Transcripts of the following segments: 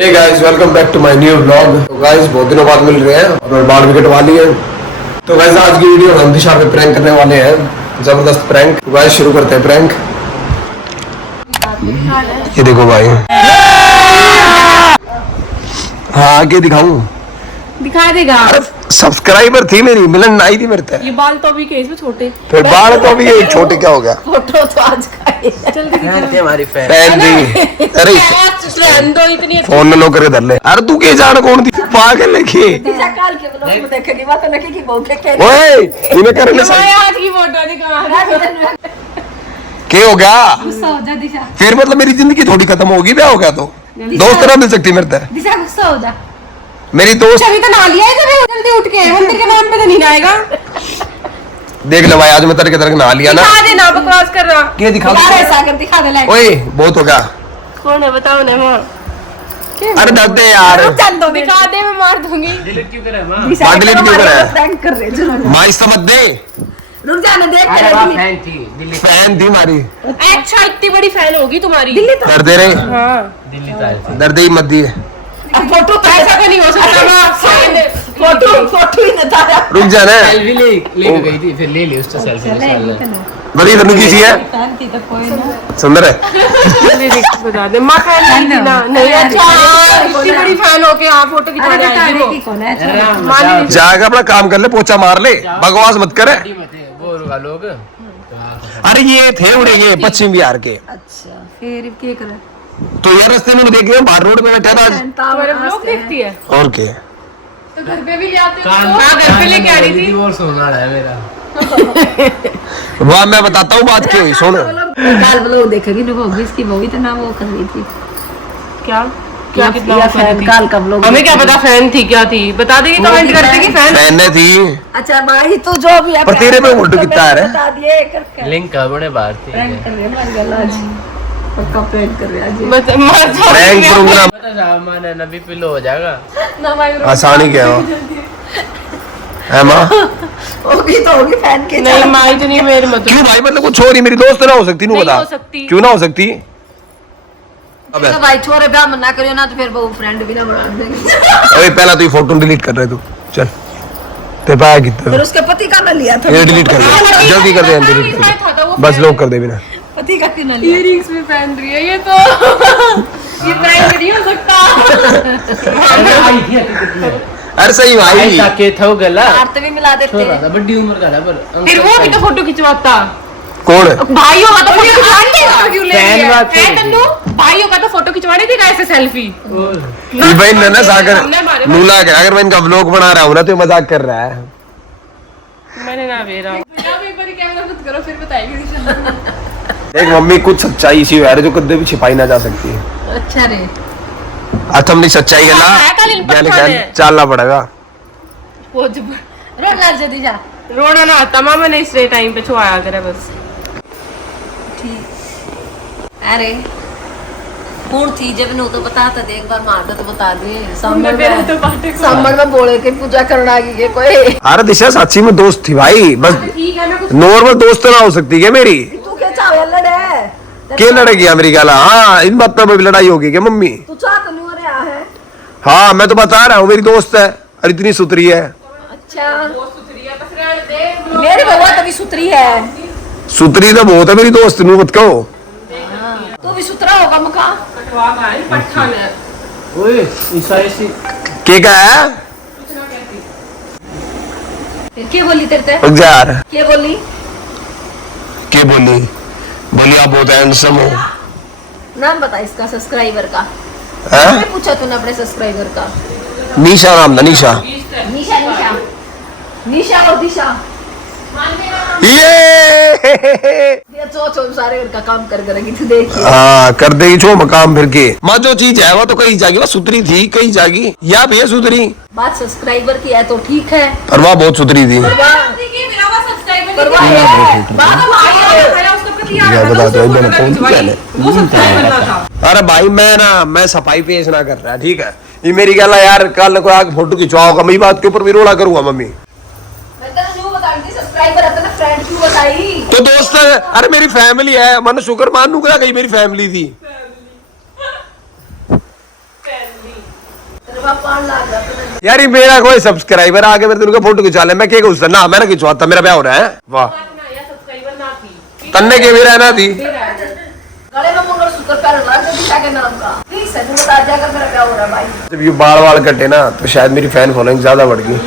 Hey guys welcome back to my new vlog. तो guys बहुत दिनों बाद मिल रहे हैं और बाल भी कटवा लिए। तो गाइस आज की वीडियो हम दिशा पे प्रैंक करने वाले हैं, जबरदस्त प्रैंक। तो गाइस शुरू करते हैं प्रैंक। ये देखो भाई, हाँ आगे दिखाऊं? दिखा देगा। सब्सक्राइबर थी मेरी, मिलन आई थी मेरे तक। ये बाल तो अभी के इसमें छोटे, फिर बाल तो अभी ये छोटे क्या हो गया? फोटो तो आज का है। जल्दी दिखा। हमारी फैन थी। अरे फ्रेंड दो इतनी फोन में लो करके धर ले। अरे तू के जान कौन थी? पागल लिखी। दिशा काल के ब्लॉग में देखेगी बात लगे कि बहु के ओए इन्हें करने से आज की फोटो दिखा। क्या हो गया? गुस्सा हो जा दिशा। फिर मतलब मेरी जिंदगी थोड़ी खत्म होगी, क्या हो गया? तो दोस्त ना मिल सकती मेरे तक। दिशा गुस्सा हो जा। मेरी दोस्त अभी तो नहा लिया है तेरे, जल्दी उठ के मंदिर के नाम पे तो नहीं आएगा। देख ले भाई, आज मैं तरह नहा लिया ना। दिखा दे ना, बकवास कर रहा। क्या दिखा? ऐसा कर दिखा दे। ओए बहुत हो गया। कौन है बताओ ना मां। अरे दर्द है यार। चल दो दिखा दे, मैं मार दूंगी। डिलीट क्यों करे मां? हाँ, डिलीट क्यों करा है? प्रैंक कर रहे जरूर। माँ इस समझ दे। रुक जाने देख अरे वाह फैन थी दिल्ली फैन थी हमारी। अच्छा इतनी बड़ी फैन होगी तुम्हारी। दर्द दे रहे, दिल्ली तार दर्द ही मत दी। फोटो तो ऐसा तो नहीं हो सकता। फोटो ही न था। रुक जा ना। सेल्फी ले गई थी, फिर ले ली उससे सेल्फी। बड़ी इधर की सी है, सुंदर है। बता दे मां फैन थी ना। नहीं अच्छा इतनी बड़ी फैन हो के हां फोटो खिंचवाने आई थी वो। जाकर अपना काम कर ले, पोछा मार ले, बकवास मत करे। वो लोग अरे ये थे उड़े ये पश्चिम बिहार के। अच्छा फिर क्या करे? तो यार रास्ते में देख लिया, बाहर रोड पे बैठा था आज। तुम्हारे ब्लॉग देखती है और क्या? तो घर पे भी ले आते हो। हां घर पे लेके आ रही थी। डिवोर्स होना है मेरा। वाह मैं बताता हूँ बात क्या हुई, सुन। काल ब्लॉग देखेगी ना, वो इसकी वो इतना वो कर रही थी। क्या क्या कितना फैन काल का ब्लॉग। हमें क्या पता फैन थी क्या थी, बता देगी कमेंट करते कि फैन। फैन ने थी। अच्छा भाई तू जो भी है पर तेरे पे फोटो कितना आ रहा है? बता दिए करके लिंक कर बड़े बाहर थी। प्रैंक कर रहे हैं हमारी गल आज। पक्का प्रैंक कर रहे हैं आज। प्रैंक प्रोग्राम पता साहब माने नबी पिलो हो जाएगा। ना माइक आसानी क्या हो है माँ? होगी तो होगी फैन के। नहीं माई तो नहीं मेरे मत। क्यों भाई, मतलब कुछ छोरी मेरी दोस्त ना हो सकती? नहीं बता हो सकती। क्यों ना हो सकती? अबे तो भाई छोरे ब्याह मना करियो ना, तो फिर वो फ्रेंड भी ना बना देंगे। अरे पहला तो ये फोटो डिलीट कर रहे तू, चल ते पाया कितना फिर उसके पति का ना लिया था। ये डिलीट कर दे, जल्दी कर दे, डिलीट कर दे, बस लॉक कर दे बिना। पति का क्यों ना लिया? इयररिंग्स में पहन रही है ये तो। ये प्रैंक नहीं हो सकता। अरे सही भाई, ऐसा के था गला। आरत भी मिला देते। छोरा था बड़ी उम्र का था पर फिर वो भी तो फोटो खिंचवाता। कौन है? भाई होगा तो फोटो खिंचवाने क्यों ले फैन लिया? बात है थी। तन्नू भाई होगा तो फोटो खिंचवाने देगा ऐसे सेल्फी। ये भाई ना सागर नूला के, अगर मैं इनका व्लॉग बना रहा हूँ ना तो ये मजाक कर रहा है। मैंने ना भेजा। एक बार कैमरा बंद करो फिर बताएगी। एक मम्मी कुछ सच्चाई सी है जो कदे भी छिपाई ना जा सकती है। अच्छा रे आज हमने सच्चाई के कल ना चलना पड़ेगा। वो जब रोना जल्दी जा। रोना ना आता मामा ने इस टाइम पे छुआया करे बस। अरे कौन थी जब नो तो बता तो दे, एक बार मार तो बता दे। सम्मर में बोले के पूजा करना की कोई। अरे दिशा सच्ची में दोस्त थी भाई, बस ठीक है मैं कुछ नॉर्मल दोस्त ना हो सकती है मेरी। तू क्या चाहे लड़े? के लड़ेगी मेरी गाला? हाँ इन बातों में भी लड़ाई होगी क्या मम्मी? तू चाह तो नहीं हो रहा है। हाँ मैं तो बता रहा हूँ मेरी दोस्त है और इतनी सुथरी है। अच्छा मेरी बउआ तभी सुथरी है। सुथरी तो बहुत है मेरी दोस्त, नू मत कहो। तू भी सुथरा होगा मुका। कटवा भाई पठान है। ओए ईसाई सी के का है? फिर क्या बोली तेरे ते? रुक जा यार, क्या बोली? के बोली? बोली आप बहुत हैंडसम हो। नाम बता इसका सब्सक्राइबर का। हैं? मैं पूछा तूने अपने सब्सक्राइबर का। निशा नाम था, निशा। निशा निशा निशा और दिशा। ये चो सारे घर का काम कर करेगी तू देखिए। हाँ कर देगी छो मकाम फिर के। माँ जो चीज है वो तो कहीं जाएगी, वो सुथरी थी कहीं जाएगी या भैया सुथरी, बात सब्सक्राइबर की है तो ठीक है। पर वह बहुत सुथरी थी। बता दो अरे भाई मैं सफाई पेश ना कर रहा, ठीक है? ये मेरी गला यार, कल को आके फोटो खिंचवाओगा, मेरी बात के ऊपर भी रोड़ा करूंगा मम्मी। मैं तो न्यू बता रही थी सब्सक्राइबर है ना, फ्रेंड क्यों बताई? तो दोस्त अरे मेरी फैमिली है, मन शुक्र मानू क्या कहीं मेरी फैमिली थी। यार ये मेरा कोई सब्सक्राइबर आगे मेरे तेरे को फोटो खिंचा ले, मैं क्या घुसता ना, मैंने खिंचवाता, मेरा ब्याह हो रहा है। वाह तन्ने के भी रहना थी। गले में मंगलसूत्र पहनवा जो दिशा के नाम का, प्लीज सच बता दिया अगर मेरा क्या हो रहा है भाई। जब ये बाल वाल कटे ना तो शायद मेरी फैन फॉलोइंग ज्यादा बढ़ गई।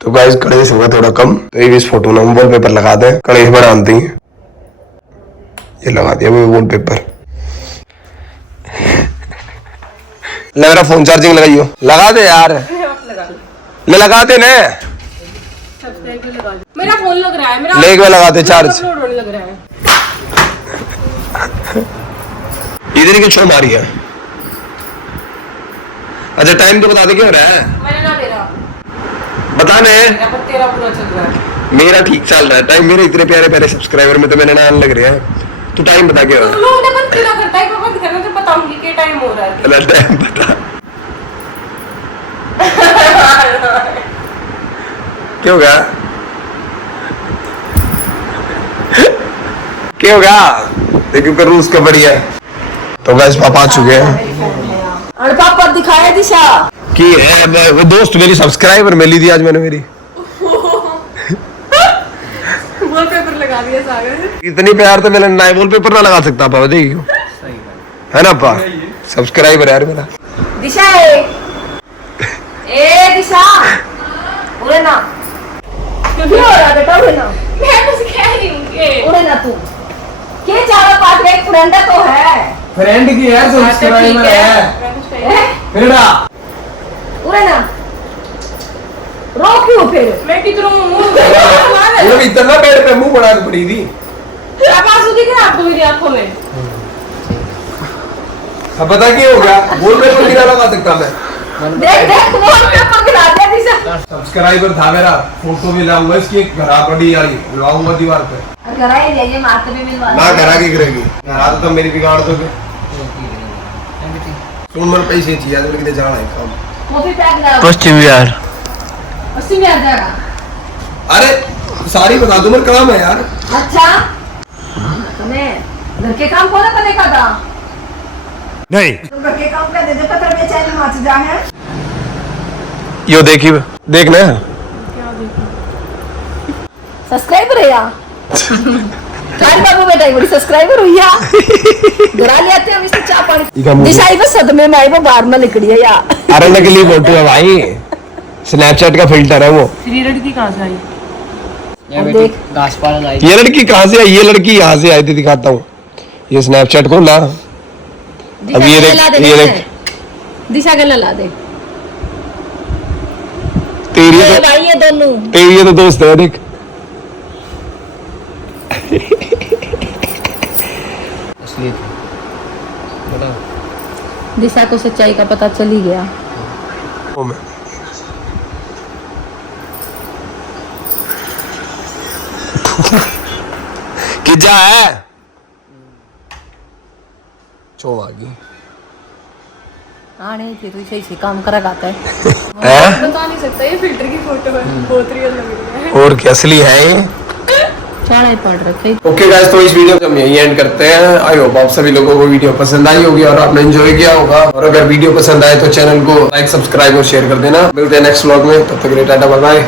तो गाइस कड़े से हुआ थोड़ा कम, तो ये इस फोटो ना वॉल पेपर लगा दे, कड़े बढ़ाती ये लगा दिया वो वॉल पेपर। ले मेरा फोन चार्जिंग लगाइयो, लगा दे यार, ले लगा दे ने, मेरा फोन लग रहा है, मेरा ले एक बार लगा दे चार्ज। अपलोड होने लग रहा है। इधर ही क्यों मारी है? अच्छा टाइम तो बता दे क्या हो रहा है, मैंने ना मेरा बता ने। पर तेरा पूरा चल रहा है। मेरा ठीक चल रहा है टाइम, मेरे इतने प्यारे प्यारे सब्सक्राइबर में तो मैंने नाम लग रहा है। तू टाइम बता क्या हो रहा है? लोग ने बंद क्यों करता है, बंद करना तो बताऊंगी कि टाइम हो रहा है। चल टाइम बता क्या हो गया, क्या हो गया? देखिए कर रूस का बढ़िया। तो गाइस पापा आ चुके हैं। अरे पापा दिखाया दिशा की है वो दोस्त मेरी सब्सक्राइबर मिली थी आज मैंने मेरी, वॉलपेपर लगा दिया सागर। इतनी प्यार तो मैंने ना वॉलपेपर ना लगा सकता पापा, देखियो है ना पा सब्सक्राइबर यार मेरा। दिशा ए दिशा उड़े ना, क्यों हो रहा बेटा, उड़े ना, मैं कुछ कह रही हूँ कि उड़े ना तू के चारों पास एक फ्रेंड तो है, फ्रेंड की यार सब्सक्राइबर है मैं कुछ कह रही हूँ। बेटा। उड़े ना, रो क्यों फिर? मैं किधर हूँ? वो इतना पेड़ पे मुंह बना के पड़ी थी। आंसू दिख रहा है आपको मेरी आंखों में? अब बता क्या हो गया, वॉलपेपर गिरा लगा सकता मैं। देख देख वॉलपेपर गिरा दिया दिशा। सब्सक्राइबर था मेरा, फोटो भी लाऊंगा इसकी, घरा पड़ी यार लगाऊंगा दीवार पे। करा ही जाइए, माते भी मिलवा ना घरा की गिरेगी, घरा तो मेरी बिगाड़ दोगे। सुन मन पैसे चाहिए आज मेरे जाना है काम। कॉफी पैक ला, पश्चिम बिहार। अस्सी में आ जाएगा। अरे सारी बता दूं मेरा काम है यार। अच्छा तुम्हें घर के काम कौन करने का था? नहीं तुम घर के काम कर दे, जो पत्र बेचैन मच जा है। यो देखी देखना सब्सक्राइबर है या थारी बाबू बेटा ये बड़ी सब्सक्राइबर हुई या घरा ले आते हम इससे चाय पानी। दिशा ही बस सदमे में आई वो बाहर में निकली है या। अरे नकली फोटो है भाई, स्नैपचैट का फिल्टर है वो। ये लड़की कहाँ से आई? देख घास पालन आई। ये लड़की कहाँ से आई? ये लड़की यहाँ से आई थी, दिखाता हूँ। ये स्नैपचैट को ला, अब ये देख दिशा के ला दे तेरी ये तो भाई, ये दोनों तेरी ये तो दोस्त है, देख असली बताओ। दिशा को सच्चाई का पता चल ही गया। ओ मैं कि जा है चो आ गई। हाँ नहीं फिर तो सही काम करा गाता है। हैं? बता नहीं सकता, ये फिल्टर की फोटो है, बहुत रियल लग रही है। और क्या असली है ये? चाड़ा ही पड़ रखे। ओके गाइस, तो इस वीडियो को हम यहीं एंड करते हैं। आई होप आप सभी लोगों को वीडियो पसंद आई होगी और आपने एंजॉय किया होगा। और अगर वीडियो पसंद आए तो चैनल को लाइक, सब्सक्राइब और शेयर कर देना। मिलते हैं नेक्स्ट व्लॉग में, तब तक के लिए टाटा बाय बाय।